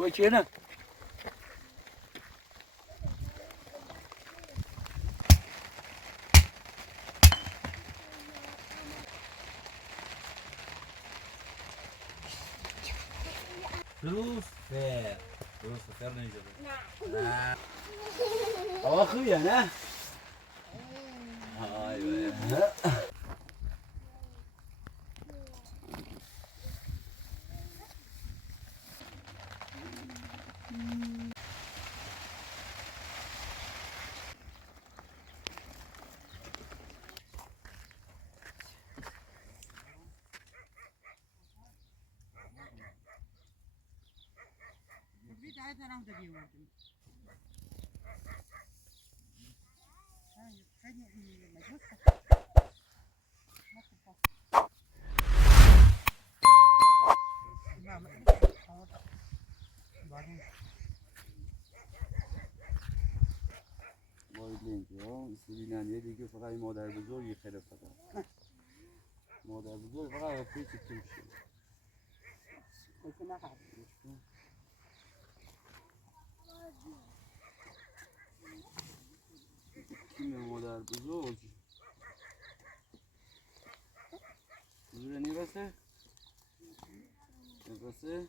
Koy içine. Lucifer. Lucifer ne diyor? Nah. Hava kıyıyor ne? Ay be. Bir daha tarafta bir vurdum. باید استودیان یه دیگه فقط مادر بزرگی خیلی فقط مادر بزرگ فقط پیچ توش کیم مادر بزرگ زور نیرسه نیرسه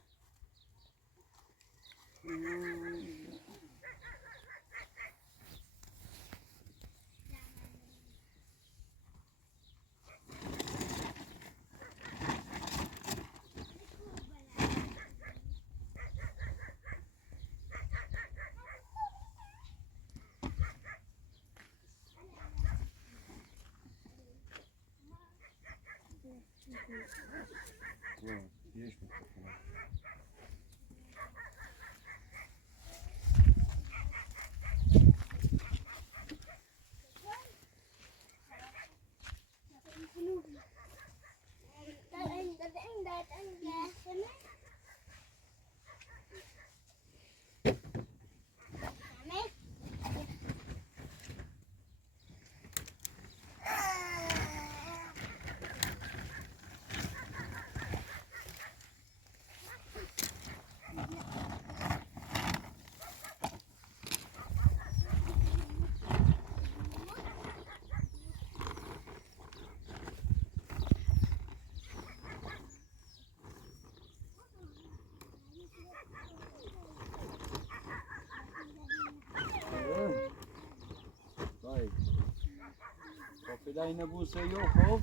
Kapıda yine bu şey yok o.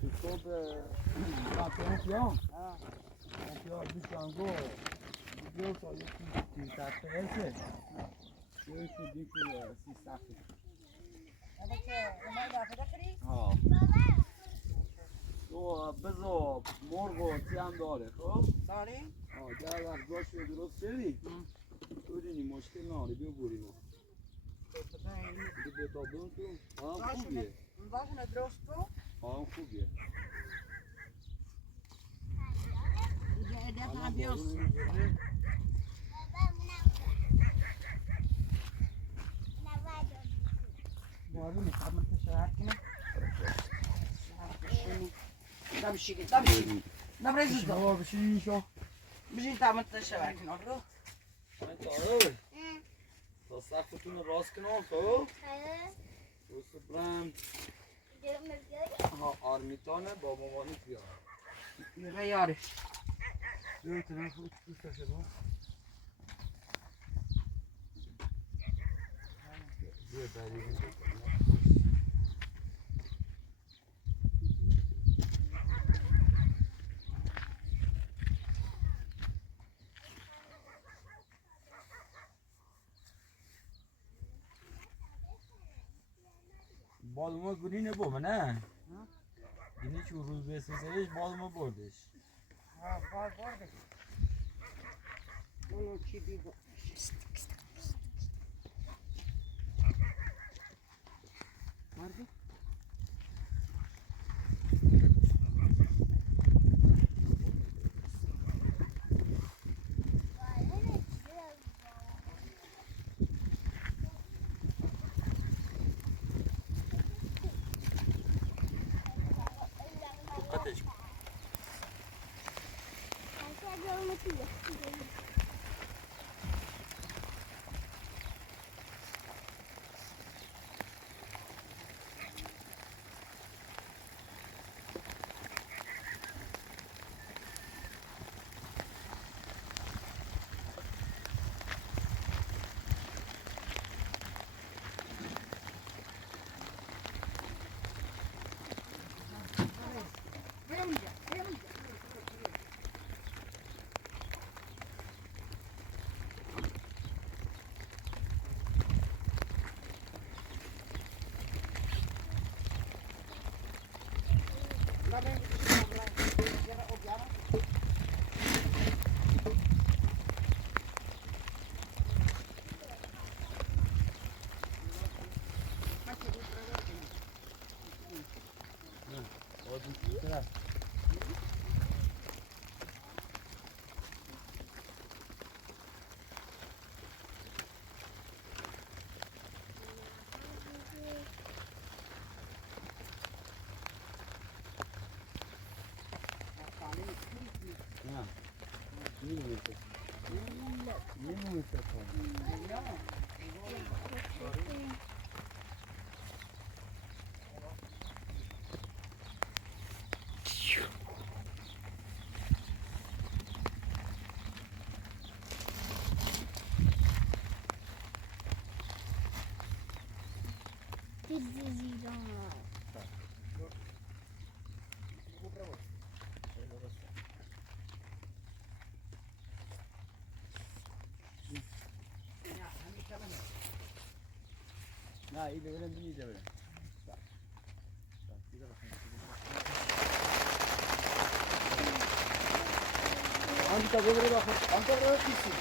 Çok kapı yok. Kapı bir tango. Yok o yok ki tatlısı. Yok şu dikili sistemi. ها تو بذار مرغ و چی هم داره خب داری؟ در وقت جاش رو درست کردی ببینی مشکل نداره بیا بریم دیگه بتابون تو هم خوبیه Wagen درست کو؟ هم خوبیه ده هم بیاس بارو میخوام تشهر کنم دمشی که دمشی نبرزید بابا بشین شو بشین تا من تشهر کنم رو من تاره تا سقفتون رو راست کنم خب دوست برم آرمیتانه با مامانی بیار میگه یارش بیار تنه خود دوست داشته با بیار دلیلی بالما گرینه با نه اینی که روز بسازش بالما بردش ها بار برده اونو چی بیگو مرده دقتش کن Ha. Ha. İyi mi yapıyorsun? İyi mi yapıyorsun? Ha iyi de öyle değil de böyle. Bak. Bak bir de bakın. Hangi tablolara bakın? Hangi tablolara gitsin?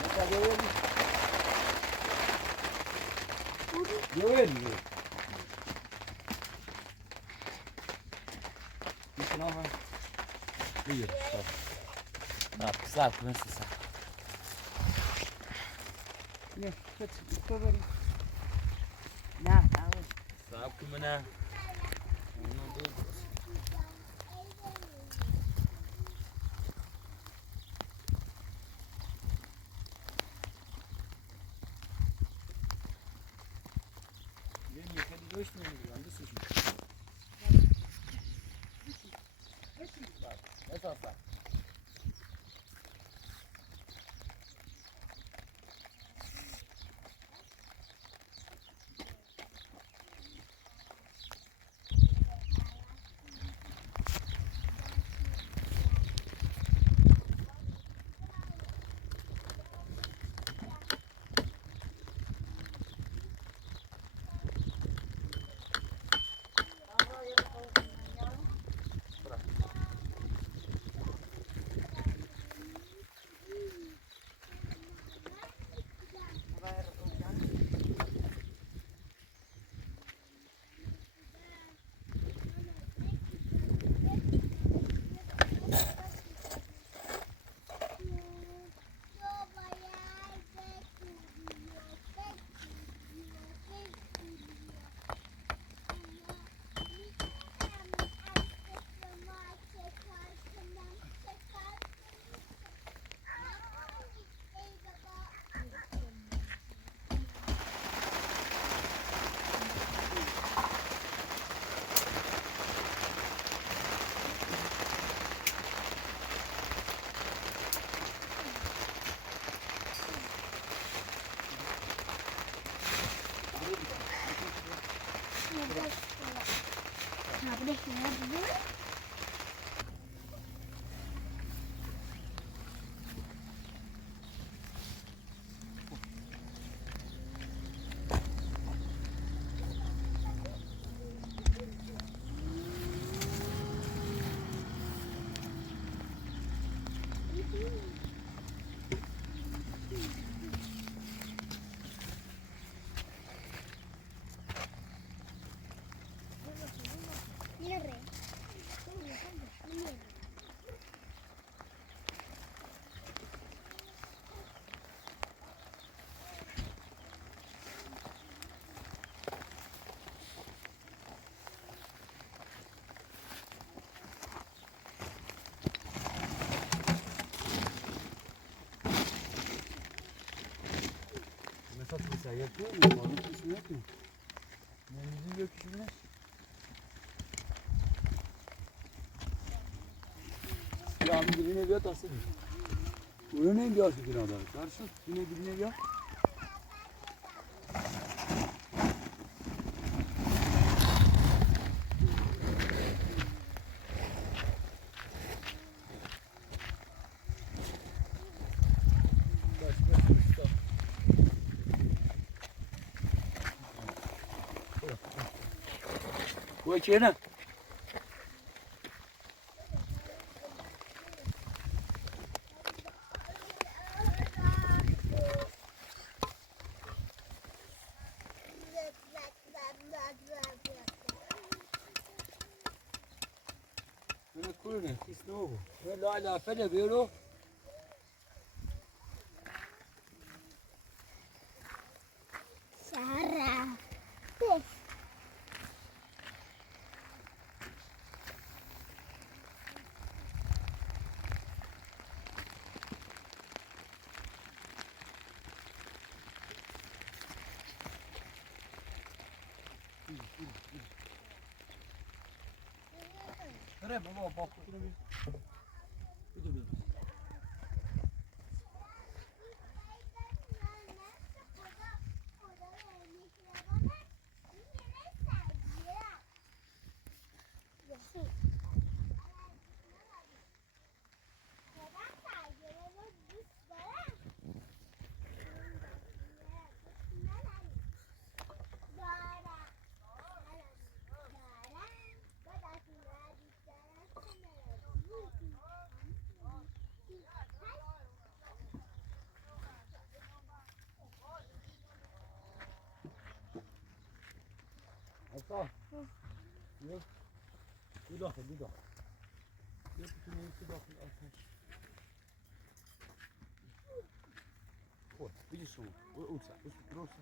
Ne tablolara gitsin? Ne öyle? Gitsin ama. İyi. Tamam. Güzel. Nasıl sen? Ne? Kötü vereyim. Ne? Abi. Saat kumuna. Onu dur. Benim yakada dövüşmüyor mu? Ben de suçum. Bak. Ne salsa? Sen yapıyor musun? Balık kuşu yok mu? Denizin gökyüzünde. Ya abi birine bir at asıl. Oraya ne bir atı bir adam? Karşı yine birine bir at. Bu içeri. Cool, kiss novo. Lá na fede viu? Sarah. Kare baba bak şunu bir. Bir dur. Hatta. Yok. Bir dakika. Yok bütün iki dakika. Ой, видишь его? Лучше, просто.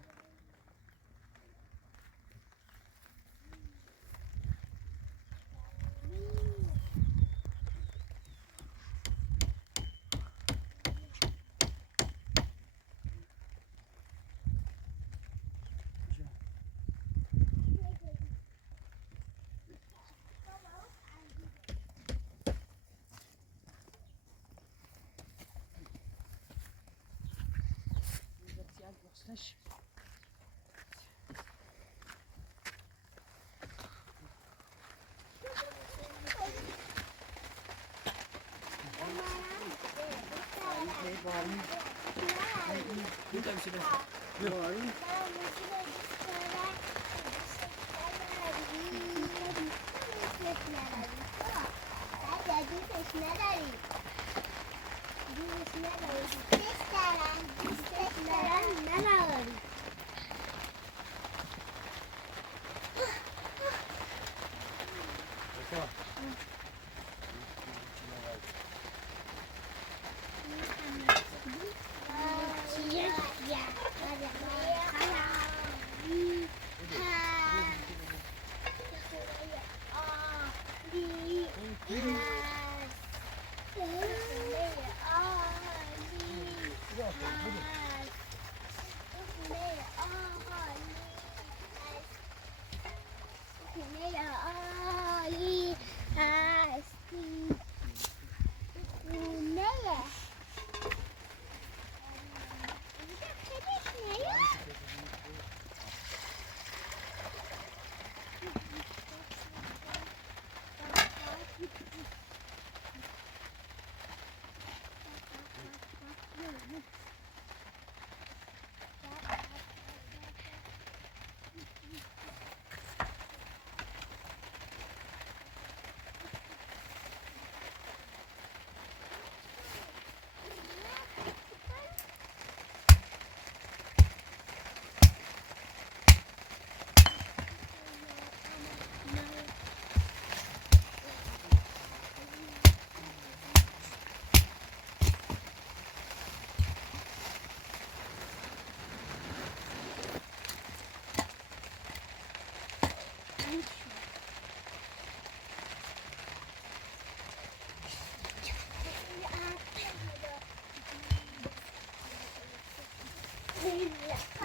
Yaklaş. Bir tane şey.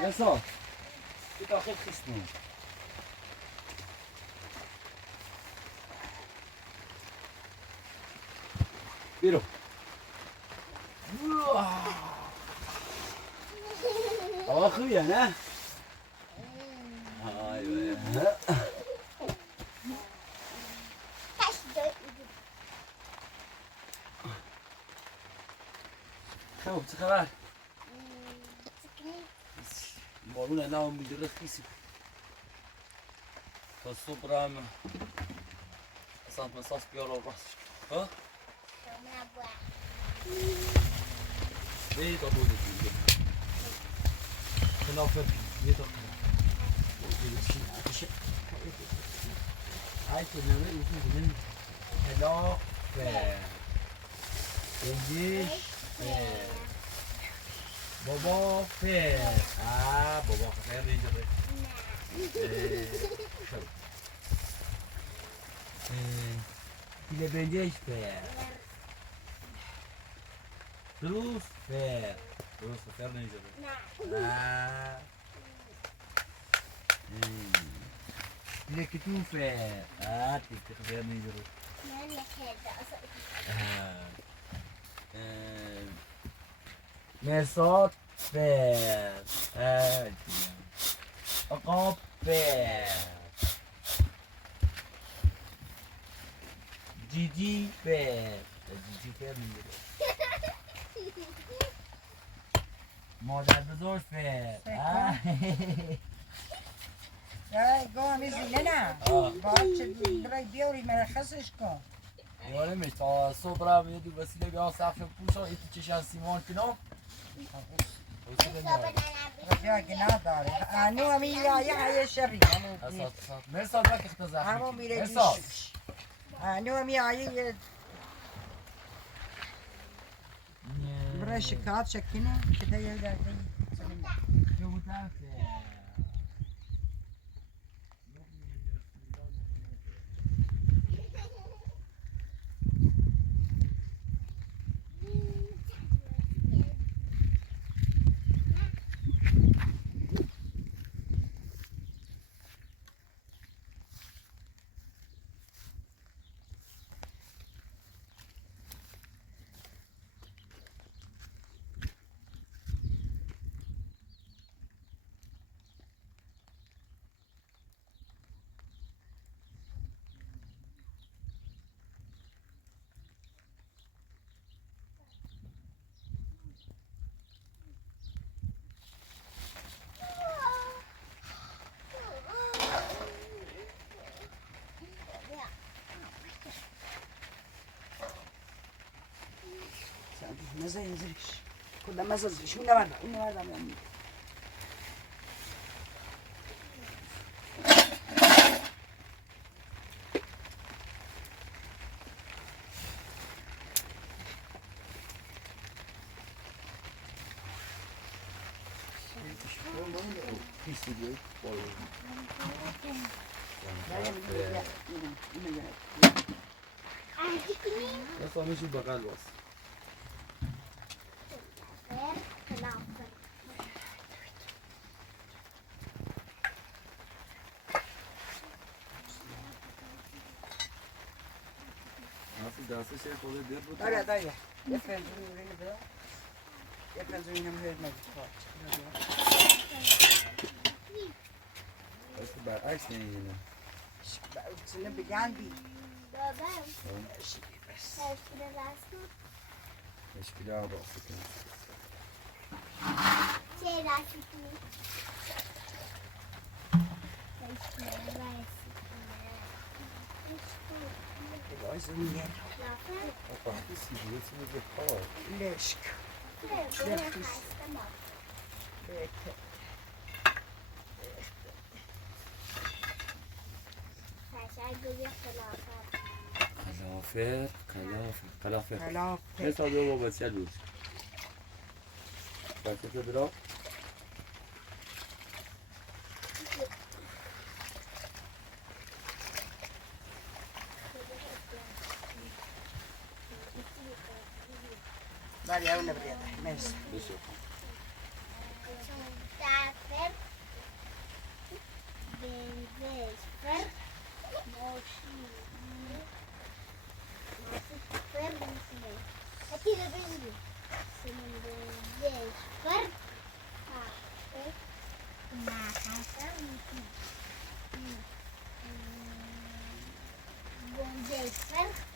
Jaså? Titta vad faktiskt nu. Biro. Hava akıyor ne? Ay be. Tamam, çıkar. Moruna nam bir rakısı. Tasubram. Sanma sas pior ao braço. Hã? Vem, tá bom, gente. Final foi. Vem, tá bom. Ai, tôi nhớ cái gì nên hello فر بنجش فر بابا فر بابا فر اینجا پیل بنجش فر درست فر درست فر اینجا پیل کتو فر پیل کتو فر اینجا مرساد فر آقا فر جیجی فر جیجی فر میگیره مادر بزرگ فر گوه میزینه نه برای بیاری مرخصش کن یاره میشه تا صبح برم یه دو وسیله بیان سقف پوشا ایتی چشن سیمان کنم رفیع که نداره انو همی یه شبی مرساد بک اختا زخمی همون میره مرساد بیشوش انو همی یه برای شکات شکنه که تا یه در جو بودن مزه اینزش کدام مزه زش اون نوردم بس همیشه بغل باز دستش خود دیر بود داره یه پنجوری اینه برا یه پنجوری اینم هر نگید بس برعکس نمیدونم سنه بگن بی بابا اشکیده ها راسته کنم چه راسته کنی؟ باید زمینه وقتی سیبیلیتی رو به کار لشک قلافر مثل دو بابا بسیار بود باید که برا بله اون نبریده مرسی بشه مسافر بنزفر ماشین مسافر میکنه اکی رو بگیری سنون بنزفر مسافر میکنه بنزفر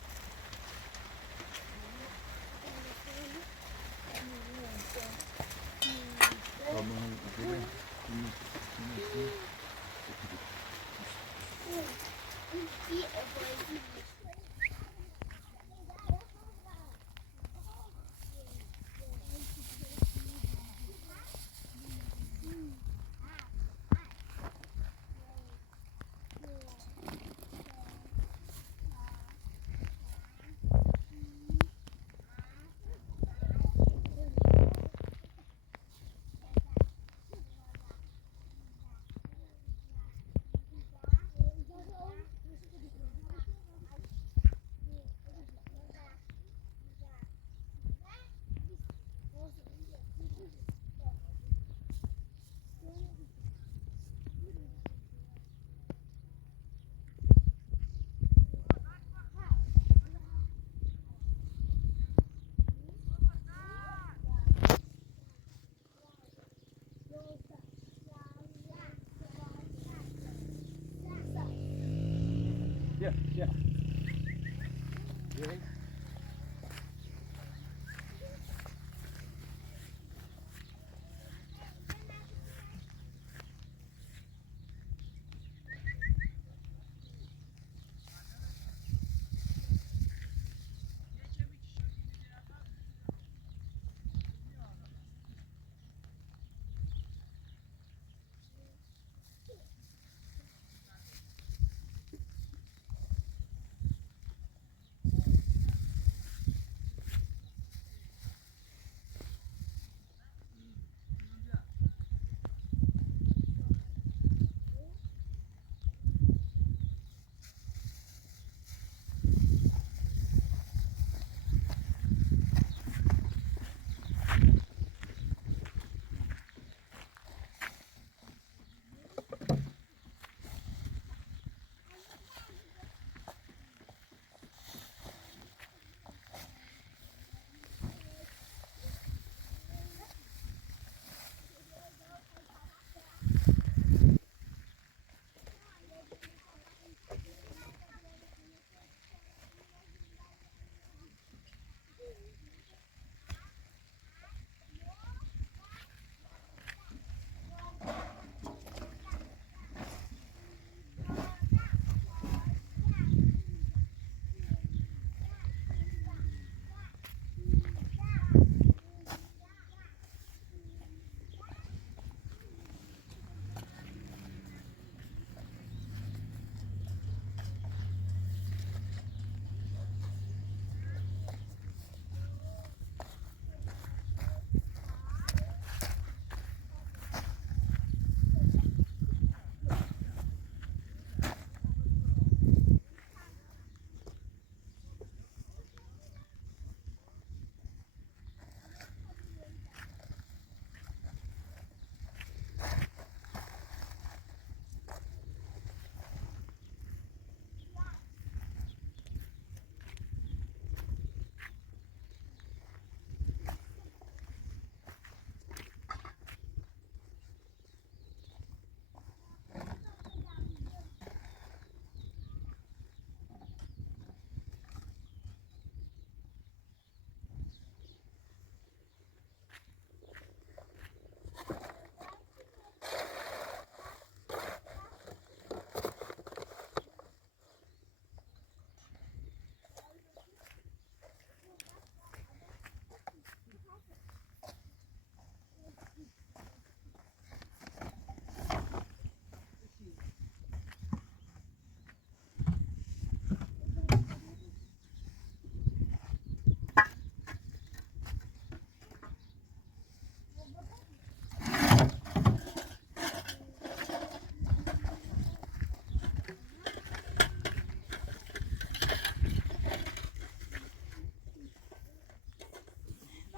بیا بیا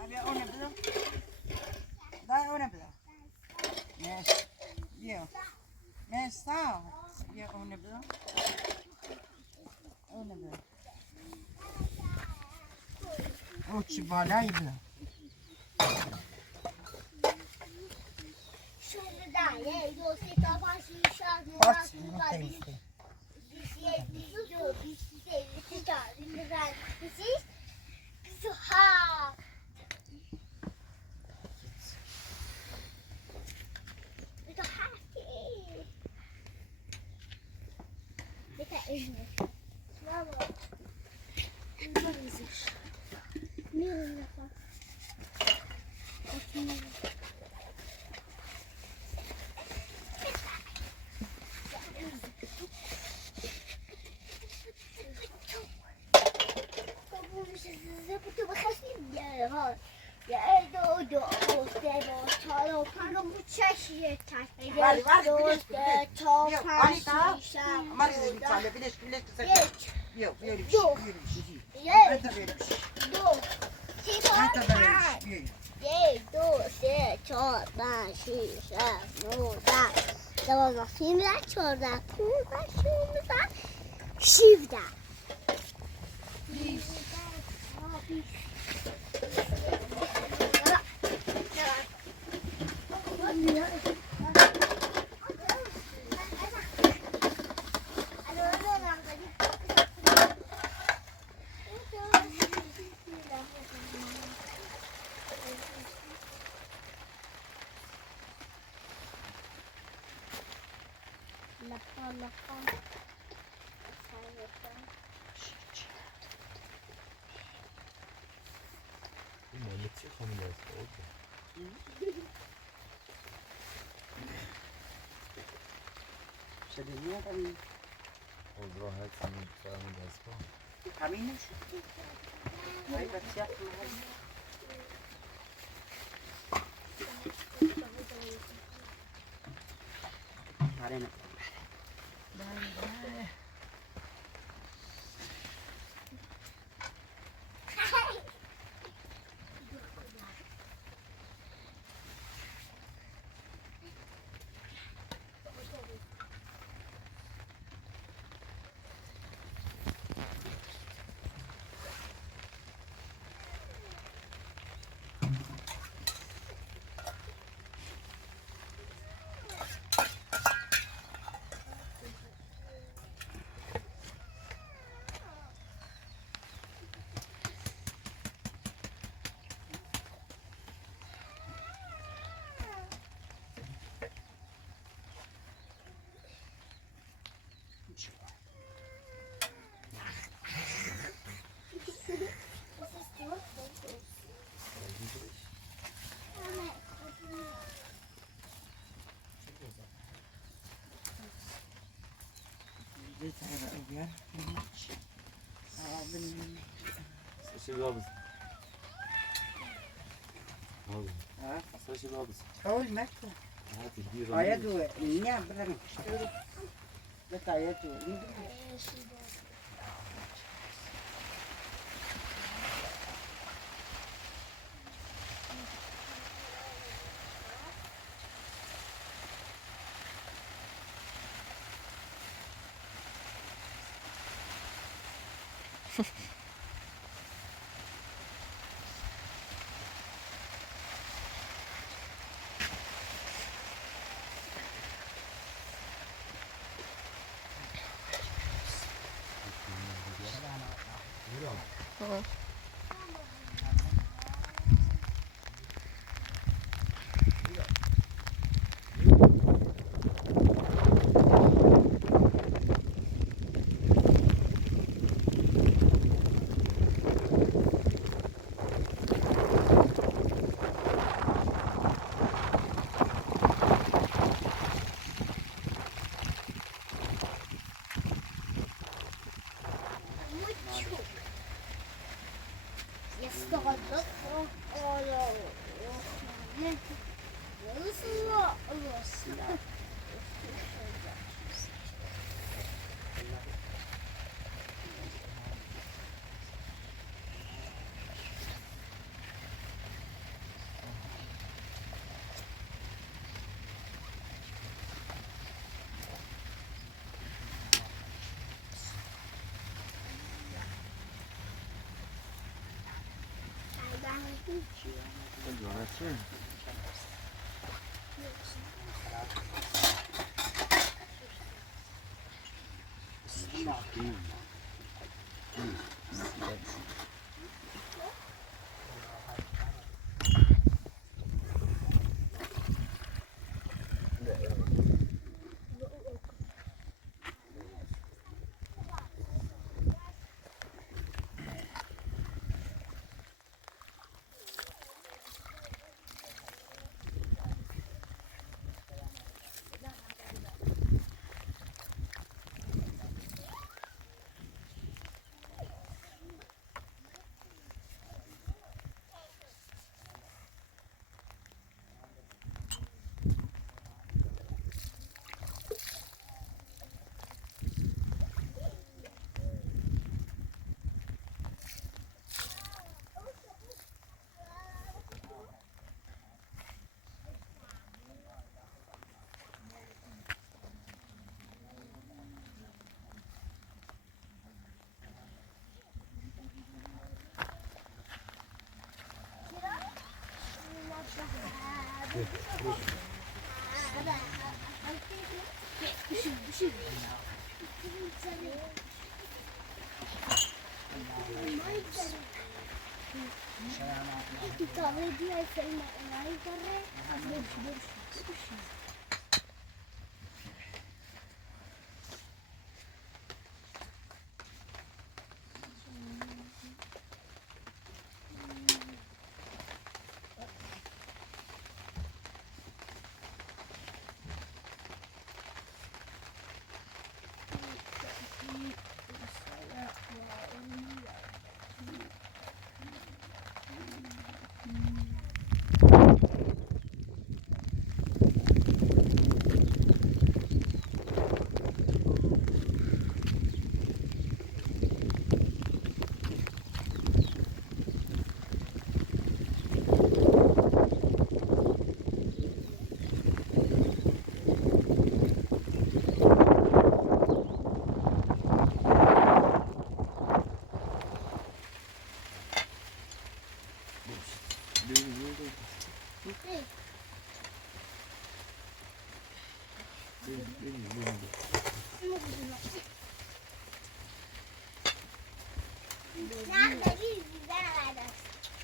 بیا اون بذار. دای اون بذار. مش. بیا. مشتا. بیا اون بذار. اون بذار. او چی بالایی بذار. Daje, do se tava xixado, Posso? Não tem isso. Vale, vale, Anita, Maria Vitale, bileş, yok, yürüyüş, yürüyüş. Anita vermiş. Anita vermiş, همین است. اوکی. شده نیاد همین از راحت همین فرمون دست کن. همینش های بسیار کنم آره نه Dit hebben we weer. Saçı bir abız. Abi. Ha? Saçı bir abız. Oy Marco. Hadi bir Aya due. Ne bırakın. Bak aya due.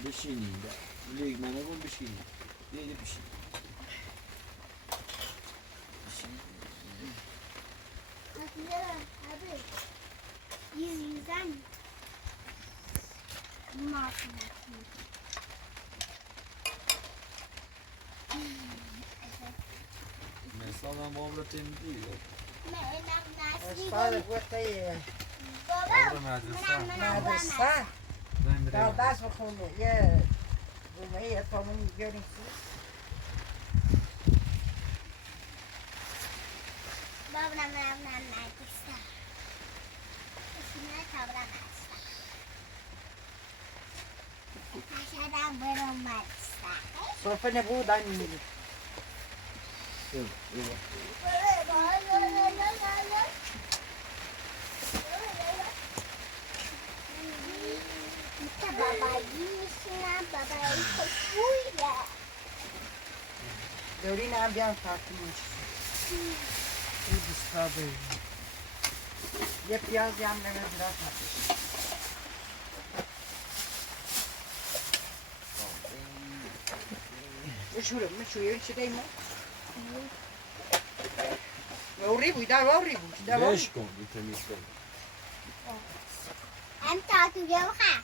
بشینید لیگ من نگم بشینید دیگه بشینید مثلا ما برای تنبیه استاد گفته بابا مدرسه مدرسه در دست بخونه یه جمعه اتفاقی بیاریم صرفه نبود این میگه دورین هم بیان کارتونش این دیسکابه یه پیازی هم نمید را کارتش مشوره این چه دیمه؟ وری بود وری بود ليش كون تمیز کن انت تجوخه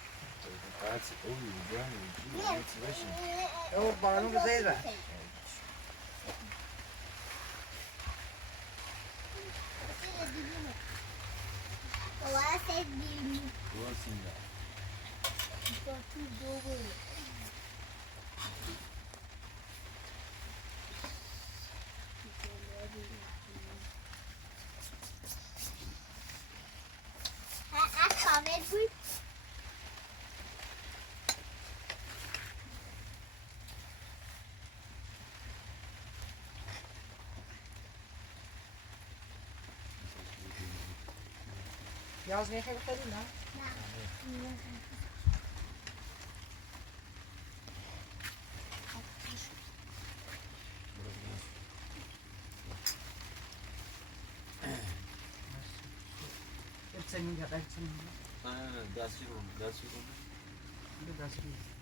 قاعد اوه جامد او بانو زیده واسیندا پیاز نخیر بخوری نه؟ Hepsini de ben senin. دستی رو Bir de